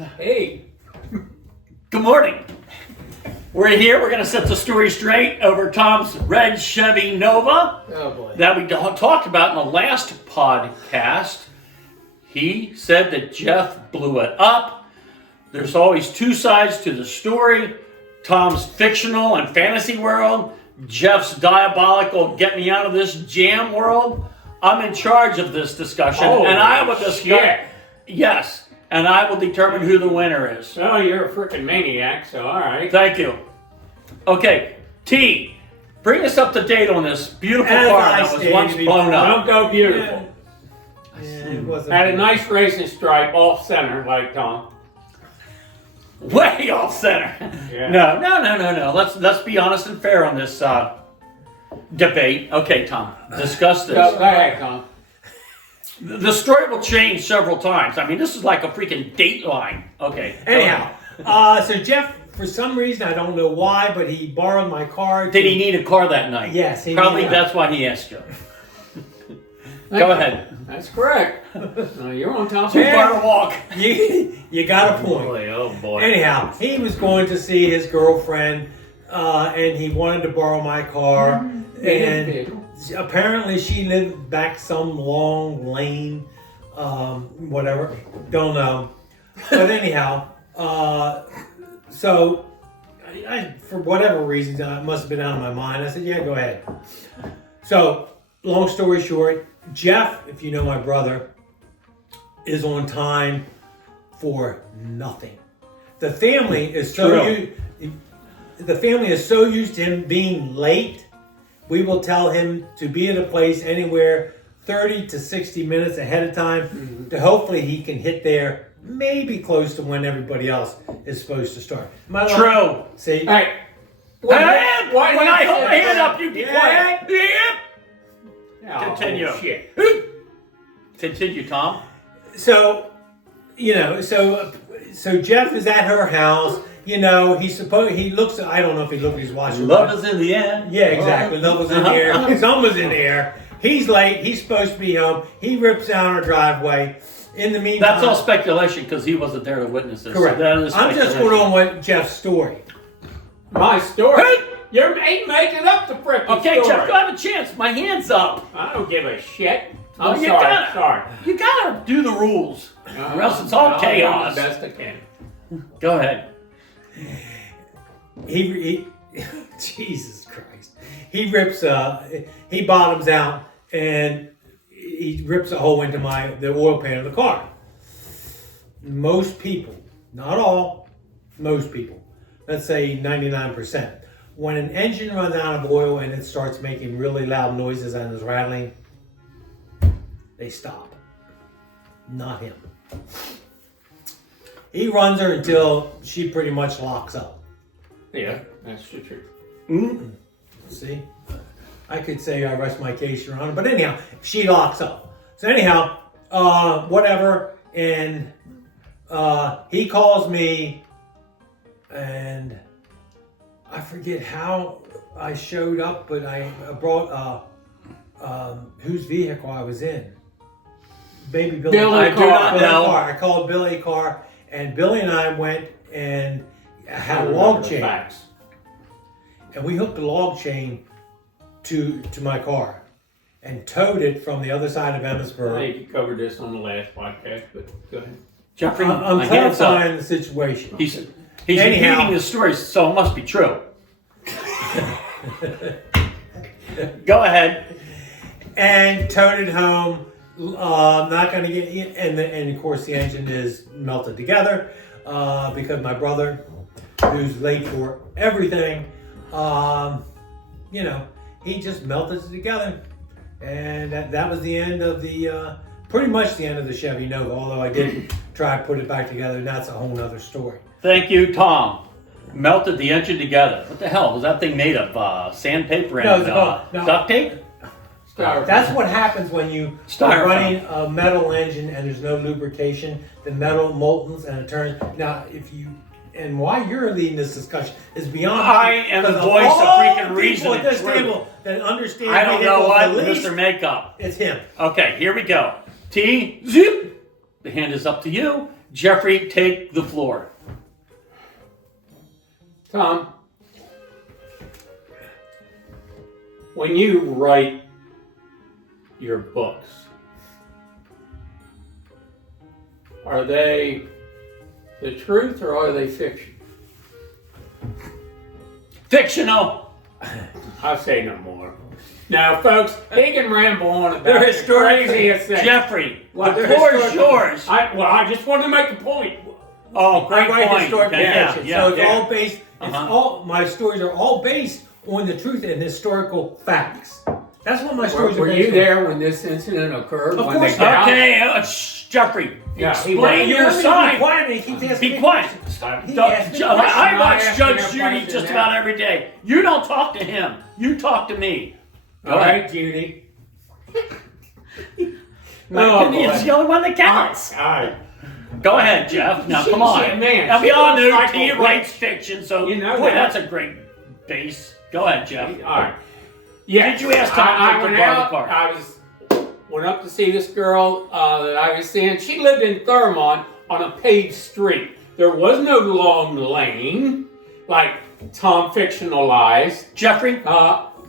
Hey. Good morning. We're here. We're going to set the story straight over Tom's red Chevy Nova Oh boy. that we talked about in the last podcast. He said that Jeff blew it up. There's always two sides to the story. Tom's fictional and fantasy world. Jeff's diabolical get me out of this jam world. I'm in charge of this discussion, and I will discuss. Yes, and I will determine who the winner is. Oh, you're a freaking maniac, so all right. Thank you. Okay, T, bring us up to date on this beautiful car that was once blown up. Don't go beautiful. Yeah, it wasn't. Had a nice racing stripe off center, like Tom. Way off center. Yeah. No. Let's be honest and fair on this debate. Okay, Tom, discuss this. Go ahead, Tom. The story will change several times. I mean, this is like a freaking Dateline. Okay. Anyhow, so Jeff, for some reason, I don't know why, but he borrowed my car. Did he need a car that night? Yes. Probably that's why he asked you. Go ahead. That's correct. You're on top of Too it. far to walk. You got a point. Oh boy. Anyhow, he was going to see his girlfriend, and he wanted to borrow my car. And apparently she lived back some long lane, whatever, don't know. But anyhow, so I, for whatever reason, it must have been out of my mind. I said, yeah, go ahead. So, long story short, Jeff, if you know my brother, is on time for nothing. The family is so used to him being late. We will tell him to be at a place anywhere 30 to 60 minutes ahead of time to hopefully he can hit there maybe close to when everybody else is supposed to start. True. See? Hey. When I hold my hand up, you be quiet. Oh, Continue. Shit. Continue, Tom. So, so Jeff is at her house. He looks, I don't know if he looked at his watch. Love is in the air. Yeah, exactly. Love was in the air. Someone's in the air. He's late. He's supposed to be home. He rips down her driveway. In the meantime, That's all speculation because he wasn't there to witness this. correct. So that is I'm just going on with Jeff's story. My story? You're making up the frickin' Okay, story. Jeff, you have a chance. My hand's up. I don't give a shit. Well, I'm you sorry. gotta- You gotta do the rules, or else it's all I'll chaos. do the best I can. Go ahead. He Jesus Christ. He bottoms out and he rips a hole into the oil pan of the car. Most people, not all, most people, let's say 99%, when an engine runs out of oil and it starts making really loud noises and is rattling, they stop. Not him. He runs her until she pretty much locks up. Yeah, that's the truth. Mm-mm. See? I could say I rest my case, Your Honor. But anyhow, she locks up. So anyhow, whatever. And he calls me, and I forget how I showed up, but I brought whose vehicle I was in. Baby Billy. Billy Carr. I called Billy Carr, and Billy and I went and had a log chain. Facts. And we hooked the log chain to my car and towed it from the other side of I Emmitsburg. think you covered this on the last podcast, but go ahead. Jeffrey, I'm my hand's up. clarifying the situation. He's Anyhow. repeating the story, so it must be true. Go ahead. And towed it home. Not going to get, and of course the engine is melted together because my brother, who's late for everything, he just melted it together, and that was the end of pretty much the end of the Chevy Nova. Although I did try to put it back together, and that's a whole nother story. Thank you, Tom. Melted the engine together. What the hell? Was that thing made of sandpaper and No. duct tape? That's what happens when you Styrofoam. are running a metal engine and there's no lubrication. The metal moltens and it turns. Now, and why you're leading this discussion is beyond. I am the because voice of all freaking the reason people at and this truth. table that understand. I don't know what, the least, Mr. Makeup. It's him. Okay, here we go. T, zip. The hand is up to you. Jeffrey, take the floor. Tom, when you write your books, are they the truth or are they fiction? Fictional. I'll say no more. Now, folks, he can ramble on about They're the historically- craziest thing. Jeffrey, Well, the they're floor is historically- yours. I just wanted to make a point. Oh, great I write point. historical Okay, yeah, fiction, yeah, so it's yeah. all based. It's Uh-huh. all my stories are all based on the truth and historical facts. That's what my stories Were are based you on. there when this incident occurred? Of when course they not. got- Okay, Jeffrey, Yeah, he explain was. your You want me to side. Be quiet, and he keeps asking Be me quiet. questions. He Don't- asked me I questions. watch asking Judge a Judy question just now. about every day. You don't talk to him. You talk to me. Go All ahead. right, Judy. It's the only one that counts. All right. Go ahead, Jeff. Now, come Shit, on. man. Now, we She all looks knew like Tia a writes fiction, so You know boy, that. that's a great base. Go ahead, Jeff. All right. Yeah. Did you ask Tom I to went borrow the out. car? I went up to see this girl that I was seeing. She lived in Thurmont on a paved street. There was no long lane like Tom fictionalized. Jeffrey,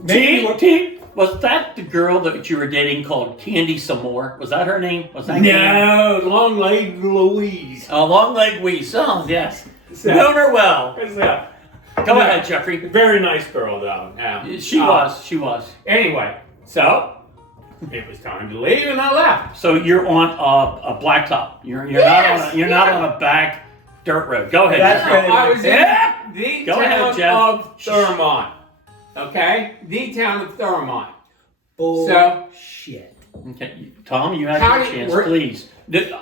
Maybe T, was that the girl that you were dating called Candy some more? Was that her name? Was that No, long legged Louise. Oh, long leg Weiss. Oh, yes. So- Known her well. So, Go no, ahead, Jeffrey. Very nice girl, though. Yeah. She was. Anyway, so it was time to leave, and I left. So you're on a blacktop. You're not on a back dirt road. Go ahead. That's Jeffrey. right. I was Yeah. in the Go ahead, town Jeff. of Thurmont. Okay? The town of Thurmont. Bullshit. Okay, Tom, you have How your did- chance, we're- please.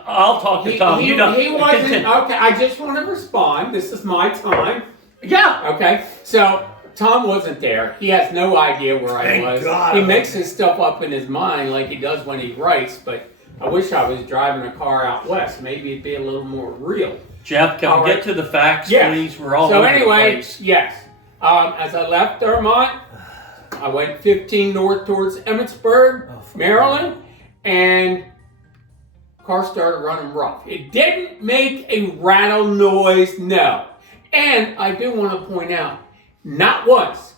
I'll talk to Tom. He You don't. wasn't. Continue. Okay, I just want to respond. This is my time. Yeah. Okay? So, Tom wasn't there. He has no idea where I Thank was. God. He makes his stuff up in his mind like he does when he writes, but I wish I was driving a car out west. Maybe it'd be a little more real. Jeff, can All we right. get to the facts, Yes. please? We're all So over anyway, the place. yes. As I left Thurmont, I went 15 north towards Emmitsburg, Maryland, and car started running rough. It didn't make a rattle noise, no. And I do want to point out, not once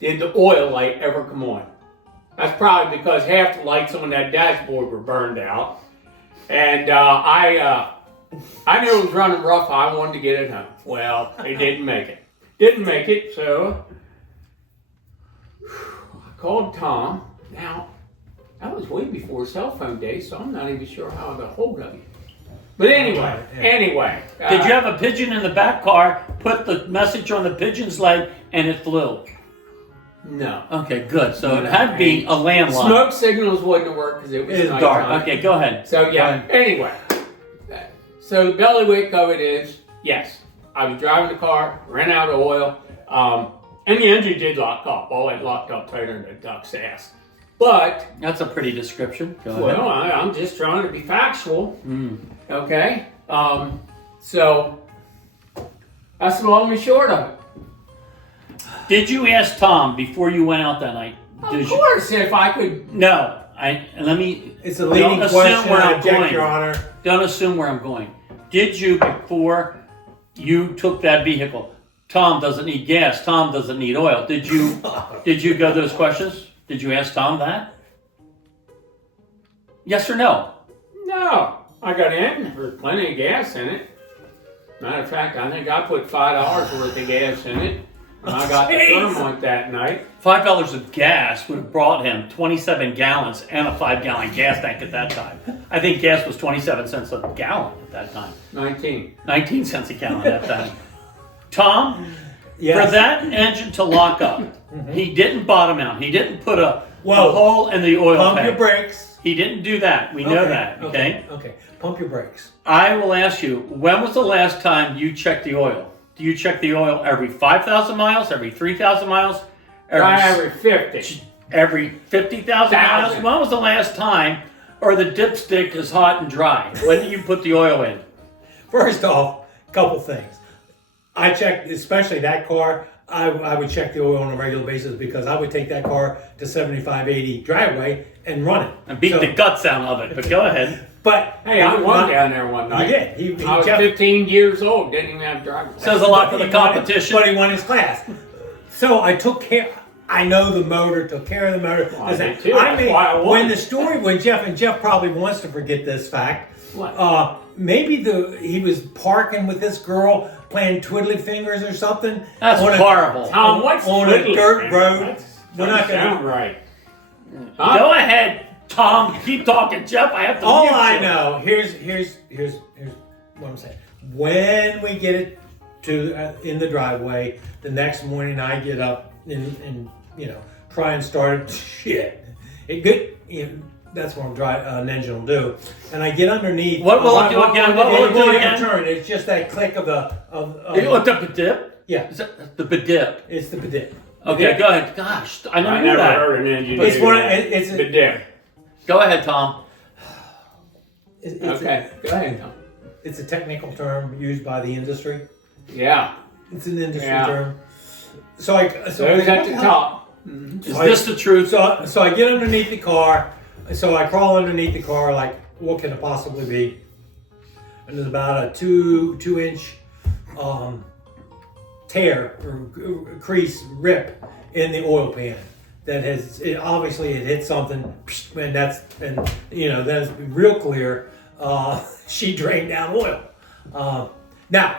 did the oil light ever come on. That's probably because half the lights on that dashboard were burned out. And I knew it was running rough. I wanted to get it home. Well, it didn't make it. So I called Tom. Now, that was way before cell phone days, so I'm not even sure how I got hold of you. But anyway. Did you have a pigeon in the back car, put the message on the pigeon's leg, and it flew? No. Okay, good. So it had to be a landline. Smoke signals wouldn't work because it was It's nighttime. dark. Okay, go ahead. So Go yeah. ahead. Anyway, so the bellywick of it is yes. I was driving the car, ran out of oil, and the engine did lock up. All it locked up tighter than a duck's ass. But That's a pretty description. Go ahead. well, I'm just trying to be factual. Mm. Okay. So that's the long and short of it. Did you ask Tom before you went out that night? Of course, if I could. No. Let me. It's a leading Don't assume question. where I I'm object, going. Your Honor. Don't assume where I'm going. Did you, before you took that vehicle, Tom doesn't need gas, Tom doesn't need oil. Did you go those questions? Did you ask Tom that? Yes or no? No, I got in. There's plenty of gas in it. Matter of fact, I think I put $5 worth of gas in it. And I got the Thermont that night. $5 of gas would have brought him 27 gallons and a 5-gallon gas tank at that time. I think gas was 27 cents a gallon at that time. 19. 19 cents a gallon at that time. Tom, Yes. for that engine to lock up, he didn't bottom out. He didn't put a Whoa. hole in the oil Pump tank. your brakes. He didn't do that. We know that, okay? Okay. Pump your brakes. I will ask you, when was the last time you checked the oil? Do you check the oil every 5,000 miles, every 3,000 miles, Every 50. every 50,000 miles? 1,000. When was the last time, or the dipstick is hot and dry? When do you put the oil in? First off, a couple things. I checked, especially that car, I would check the oil on a regular basis because I would take that car to 75, 80 driveway and run it. And beat So- the guts out of it, but go ahead. But Hey, I won down there one He night. did. He I was Jeff- 15 years old, didn't even have driver's license. Says a lot for But the he won it, competition. but he won his class. So I took care. I know the motor, took care of the motor. Well, I did too. That's made, why I won. when the story, when Jeff probably wants to forget this fact. What? Maybe he was parking with this girl playing Twiddly Fingers or something. That's on a- horrible. Tom, what's on a twiddly dirt fingers? road. That's- We're not doesn't gonna- sound right. Huh? Go ahead, Tom. Keep talking, Jeff. I have to. All mute I you. know, here's what I'm saying. When we get it to in the driveway, the next morning I get up and try and start it. Shit, it good. That's what an engine will do. And I get underneath. What will it do again? What will it do again? Turn. It's just that click of the You looked up the dip. yeah. Is that the dip? It's the pedip. Okay, go ahead. Gosh, I never I knew never that. heard an engine It's do one. that. It's the dip. Go ahead, Tom. Okay, go ahead, Tom. It's a technical term used by the industry. Yeah. It's an industry Yeah. term. So I So it's at the top. Is this the truth? So I get underneath the car. So I crawl underneath the car, like, what can it possibly be? And there's about a two inch tear or crease rip in the oil pan that has obviously it hit something, and then it's real clear. She drained down oil. Now,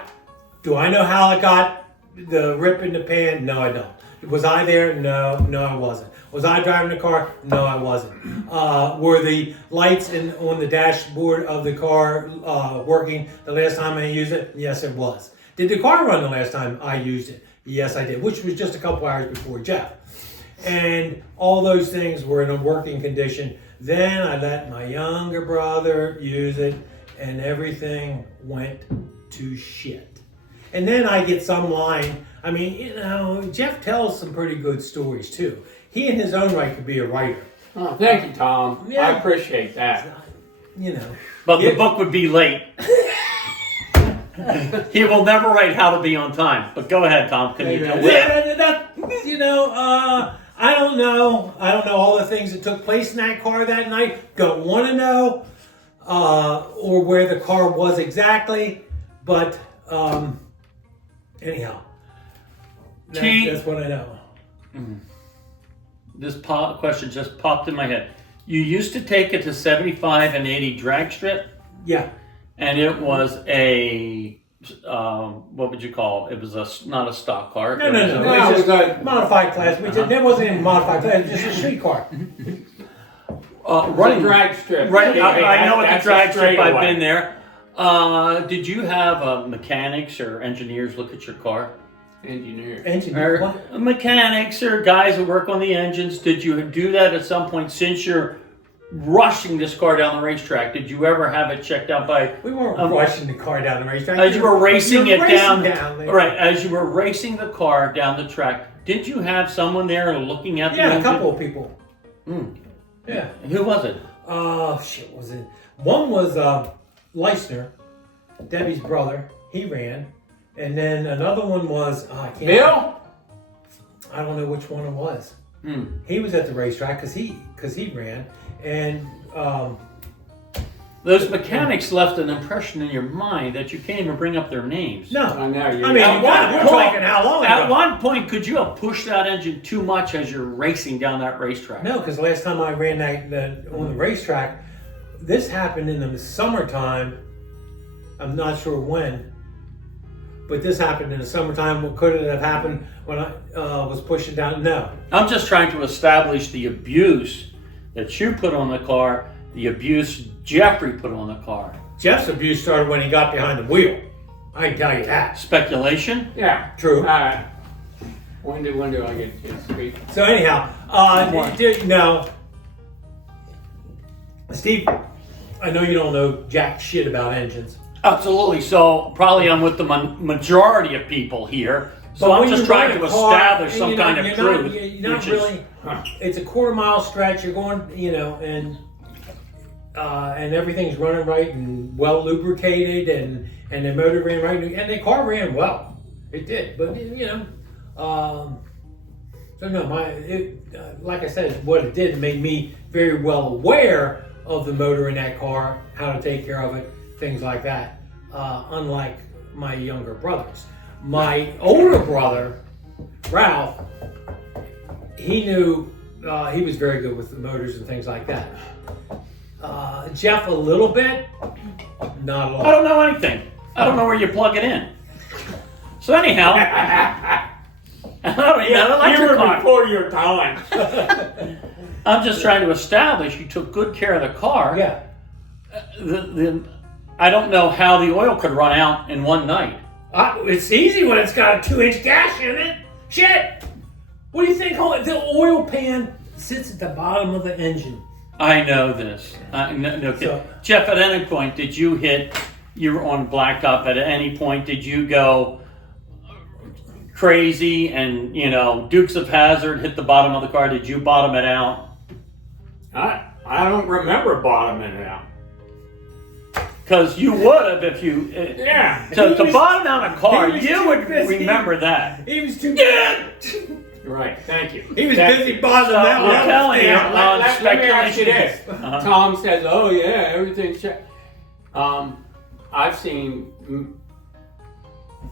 do I know how it got the rip in the pan? No, I don't. Was I there? No, I wasn't. Was I driving the car? No, I wasn't. Were the lights on the dashboard of the car working the last time I used it? Yes, it was. Did the car run the last time I used it? Yes, I did, which was just a couple hours before Jeff. And all those things were in a working condition. Then I let my younger brother use it, and everything went to shit. And then I get some line. I mean, Jeff tells some pretty good stories too. He in his own right could be a writer. Oh, thank you, Tom. Yeah. I appreciate that. But the book would be late. He will never write How to Be on Time. But go ahead, Tom. Can you do it? I don't know. I don't know all the things that took place in that car that night. Don't want to know, or where the car was exactly. But anyhow, that's what I know. This question just popped in my head. You used to take it to 75 and 80 drag strip, Yeah. and it was a what would you call it? It was not a stock car. No. No, It's it was just modified class. There wasn't even modified class. It was just a street car. Running drag strip. Right, Yeah, I know what the that's a drag strip. I've straightaway. been there. Did you have mechanics or engineers look at your car? Engineer. Engineer. Or What? mechanics or guys who work on the engines? Did you do that at some point since you're rushing this car down the racetrack? Did you ever have it checked out by? We weren't rushing the car down the racetrack. As you were racing You're it down, there. right? As you were racing the car down the track, did you have someone there looking at the Yeah, engine? a couple of people. Yeah. Who was it? Shit, was it? One was Leisner, Debbie's brother. He ran. And then another one was, I can't. Bill? I don't know which one it was. He was at the racetrack because he ran. And Those mechanics left an impression in your mind that you can't even bring up their names. no. I know. I mean, we're talking how long ago? At one point, could you have pushed that engine too much as you're racing down that racetrack? No, because last time I ran that on the racetrack, this happened in the summertime. I'm not sure when, but this happened in the summertime. What could it have happened when I was pushing down? No. I'm just trying to establish the abuse that you put on the car, the abuse Jeffrey put on the car. Jeff's abuse started when he got behind the wheel. I can tell you that. Speculation? Yeah. True. All right. When do I get to speak? So anyhow, no. Steve, I know you don't know jack shit about engines. Absolutely. So probably I'm with the majority of people here. So But I'm when just you trying run to a car, establish and some you're not- kind of you're not- truth. You're not which really. It's a quarter-mile stretch. You're going, and everything's running right and well lubricated, and the motor ran right, and the car ran well. It did, but so no, like I said, what it did, it made me very well aware of the motor in that car, how to take care of it, things like that. Unlike my younger brothers. My older brother, Ralph, he knew, he was very good with the motors and things like that. Jeff, a little bit, not a lot. I don't know anything. I don't know where you plug it in. So anyhow, I don't even know the You electric were car. before your time. I'm just trying to establish you took good care of the car. Yeah. I don't know how the oil could run out in one night. It's easy when it's got a 2-inch gash in it. Shit! What do you think? The oil pan sits at the bottom of the engine. I know this. No, So- Jeff, at any point did you were on blacktop, at any point did you go crazy and, Dukes of Hazzard hit the bottom of the car? Did you bottom it out? I don't remember bottoming it out. Because you would have if you... Yeah. To bottom out a car, he was you too would busy. remember that. He was too good. Right, thank you. He was Thank busy you. bottoming that we're one. telling you, Let me ask you this. Uh-huh. Tom says, oh yeah, everything's check. I've seen,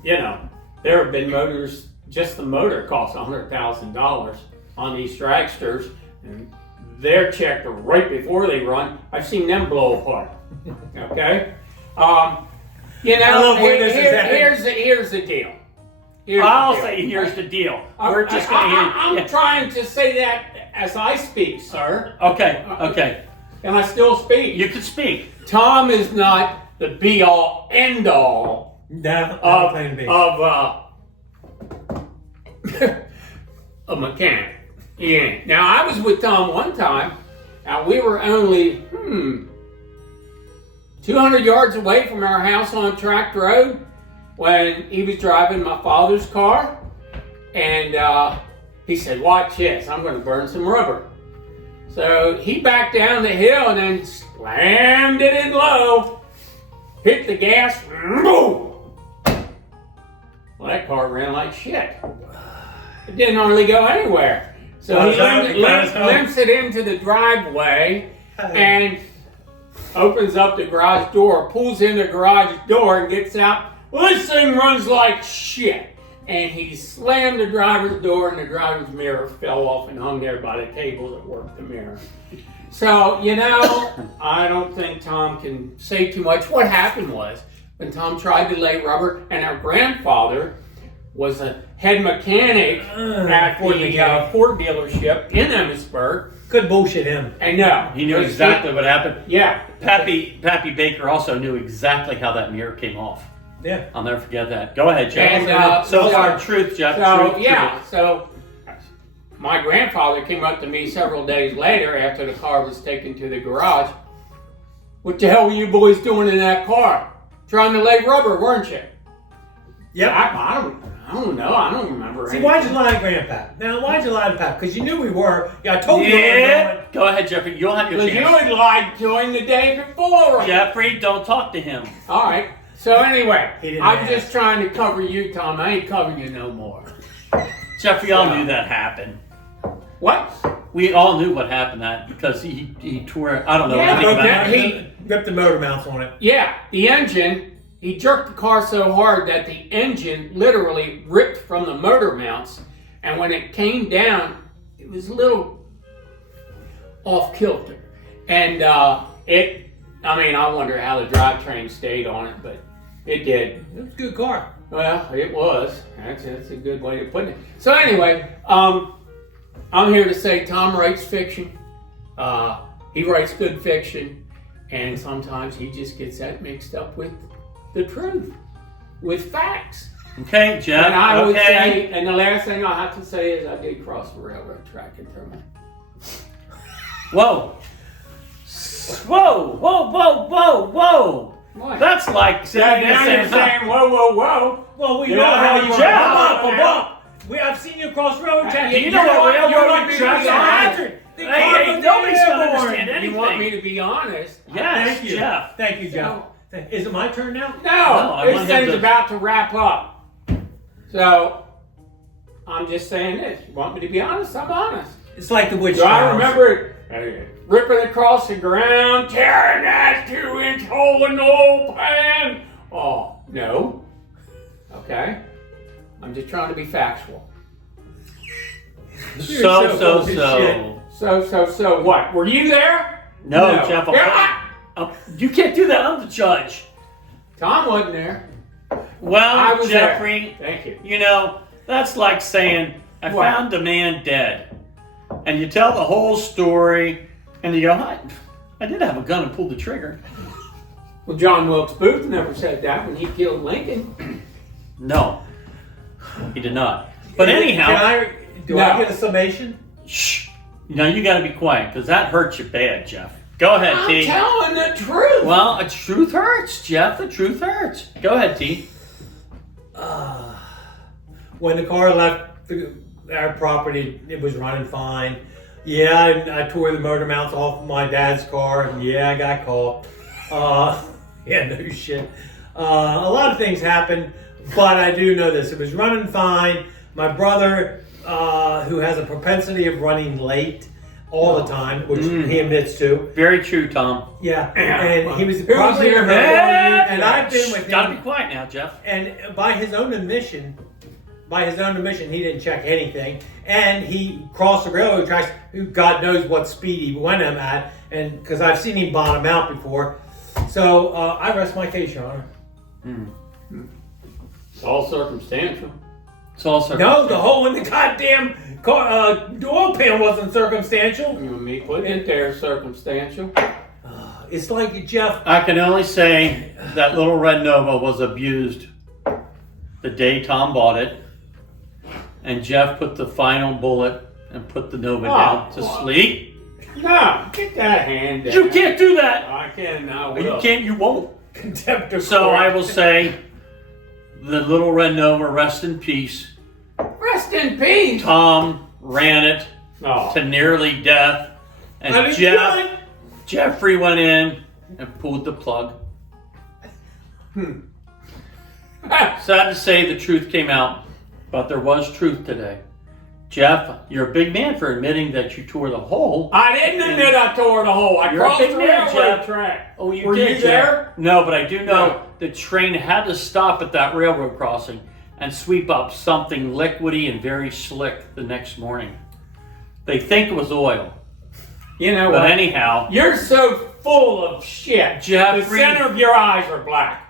there have been motors, just the motor costs $100,000 on these dragsters, and they're checked right before they run. I've seen them blow apart. Okay? I love where this is headed. Here's the deal. I'll say here's the deal. We're just going to hear... I'm trying to say that as I speak, sir. Okay. And I still speak. You can speak. Tom is not the be-all, end-all No, of a mechanic. Yeah. Now, I was with Tom one time. Now, we were only, 200 yards away from our house on Tract Road when he was driving my father's car. And he said, watch this, I'm going to burn some rubber. So he backed down the hill and then slammed it in low, hit the gas, boom! Well, that car ran like shit. It didn't hardly go anywhere. So he limps it into the driveway and opens up the garage door, pulls in the garage door and gets out. Well, this thing runs like shit. And he slammed the driver's door and the driver's mirror fell off and hung there by the cable that worked the mirror. So, I don't think Tom can say too much. What happened was, when Tom tried to lay rubber, and our grandfather was a head mechanic at the Ford dealership in Emmitsburg. Could bullshit him. And no. He knew exactly what happened. Yeah. Pappy Baker also knew exactly how that mirror came off. Yeah. I'll never forget that. Go ahead, Jeff. And, so far, truth, Jeff. Truth. So my grandfather came up to me several days later after the car was taken to the garage. What the hell were you boys doing in that car? Trying to lay rubber, weren't you? Yep. I don't know. I don't remember. See, why'd you lie to Grandpa? Now, why'd you lie to Pap? Because you knew we were. Yeah, I told you. Go ahead, Jeffrey. You'll have your Because chance. you had lied to him the day before. Jeffrey, don't talk to him. All right. So anyway, He I'm didn't just trying to cover you, Tom. I ain't covering you no more. Jeffrey, all knew that happened. What? We all knew what happened because he tore. I don't know anything about it. He ripped the motor mounts on it. Yeah, the engine, he jerked the car so hard that the engine literally ripped from the motor mounts. And when it came down, it was a little off kilter. And I wonder how the drivetrain stayed on it, but it did. It was a good car. Well, it was. That's a good way of putting it. So anyway, I'm here to say Tom writes fiction. He writes good fiction, and sometimes he just gets that mixed up with the truth, with facts. Okay, Jeff. And I would say, and the last thing I have to say is I did cross the railroad track in Thurman. Whoa. What? That's like Now saying you're saying, whoa. Well, we You know know how how you you are. are. I've seen you cross railroad track. You know what railroad tracks are? Hey, nobody's going to understand anything. You want me to be honest? Yes, Thank you. Jeff. Thank you, Jeff. Is it my turn now? No, I this want him thing's to- about to wrap up. So, I'm just saying this. You want me to be honest? I'm honest. It's like the witch Do I trials. remember it? ripping across the ground, tearing that 2-inch hole in the oil pan. Oh, no. Okay. I'm just trying to be factual. So what? Were you there? No. Jeff. You can't do that. I'm the judge. Tom wasn't there. Well, I was Jeffrey, there. Thank you. You know, that's like saying, I found a man dead. And you tell the whole story, and you go, I did have a gun and pulled the trigger. Well, John Wilkes Booth never said that when he killed Lincoln. No, he did not. But anyhow... Do I get a summation? Shh. You got to be quiet, because that hurts you bad, Jeff. Go ahead, T. I'm telling the truth. Well, the truth hurts, Jeff. The truth hurts. Go ahead, T. When the car left our property, it was running fine. Yeah, I tore the motor mounts off my dad's car, and yeah, I got caught. Yeah, no shit. A lot of things happened, but I do know this. It was running fine. My brother, who has a propensity of running late all the time, which he admits to. Very true, Tom. Yeah, and he was Who was here? and I've been with him. Gotta be quiet now, Jeff. And by his own admission, he didn't check anything, and he crossed the railroad tracks. God knows what speed he went him at, and because I've seen him bottom out before. So I rest my case, Your Honor. It's all circumstantial. It's all circumstantial. No, the hole in the goddamn car, oil pan wasn't circumstantial. You and me put it there circumstantial. It's like, Jeff. I can only say that little red Nova was abused the day Tom bought it, and Jeff put the final bullet and put the Nova down to sleep. No, get that hand down. You can't do that. I can. I will. You can't. You won't. Contempt of So court. I will say, the little red Nova, rest in peace. Rest in peace. Tom ran it Oh. to nearly death, I and didn't kill it. Jeffrey went in and pulled the plug. Sad to say, the truth came out, but there was truth today. Jeff, you're a big man for admitting that you tore the hole. I didn't admit I tore the hole. I You're a crossed big the man, railroad Jeff. track. Oh, you Were did, you Jeff. there? No, but I do know No. the train had to stop at that railroad crossing and sweep up something liquidy and very slick the next morning. They think it was oil. You know But what? anyhow, You're so full of shit. Jeffrey. The center of your eyes are black.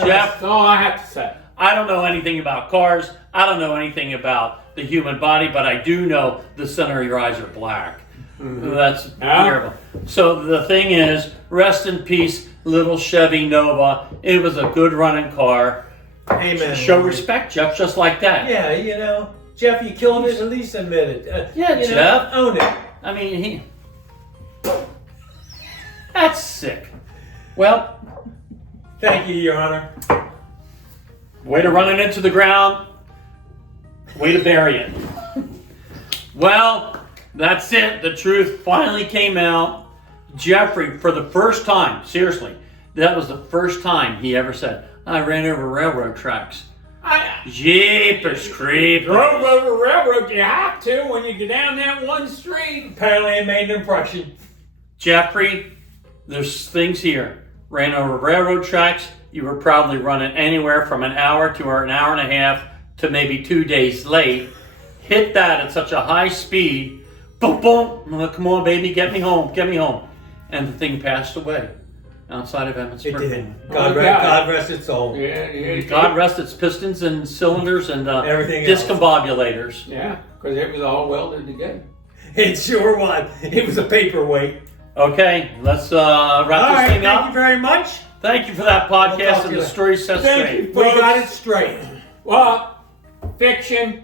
Jeff, That's all I have to say. I don't know anything about cars. I don't know anything about the human body, but I do know the center of your eyes are black. That's Yeah. terrible. So the thing is, rest in peace, little Chevy Nova. It was a good running car. Amen. Show respect, Jeff, just like that. Yeah, you know, Jeff, you killed it. At least admit it. Yeah, you know, Jeff. own it. I mean, that's sick. Well, Thank you, Your Honor. way to run it into the ground. Way to bury it. Well, that's it. The truth finally came out. Jeffrey, for the first time, seriously, that was the first time he ever said, I ran over railroad tracks. Jeepers creepers. Drove over railroad. You have to when you get down that one street. Apparently, it made an impression. Jeffrey, there's things here. Ran over railroad tracks. You were probably running anywhere from an hour to an hour and a half to maybe 2 days late. Hit that at such a high speed. Boom, boom. Well, come on, baby, get me home, get me home. And the thing passed away outside of Emmitsburg. It did. Oh, God rest its soul. Yeah. God rest its pistons and cylinders and Everything else. discombobulators. Yeah, because it was all welded together. It sure was. It was a paperweight. Okay, let's wrap All this right, thing thank up. you very much. Thank you for that We'll talk podcast to and you the story set Thank straight. you. We got it straight. Well, fiction,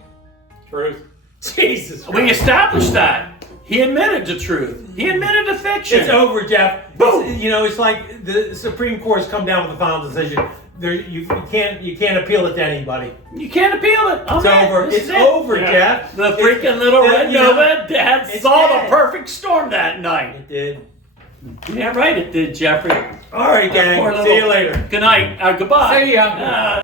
truth. Jesus We Christ. established that. He admitted to truth. He admitted to fiction. It's over, Jeff. Boom. You know, it's like the Supreme Court's come down with a final decision. You can't appeal it to anybody. You can't appeal it. It's over. This It's is it. over, Yeah. Jeff. The freaking little red you know, Nova Dad it's saw dead. the perfect storm that night. It did. Yeah, right, it did, Jeffrey. All right, Poor gang. little- See you later. Good night. Goodbye. See ya.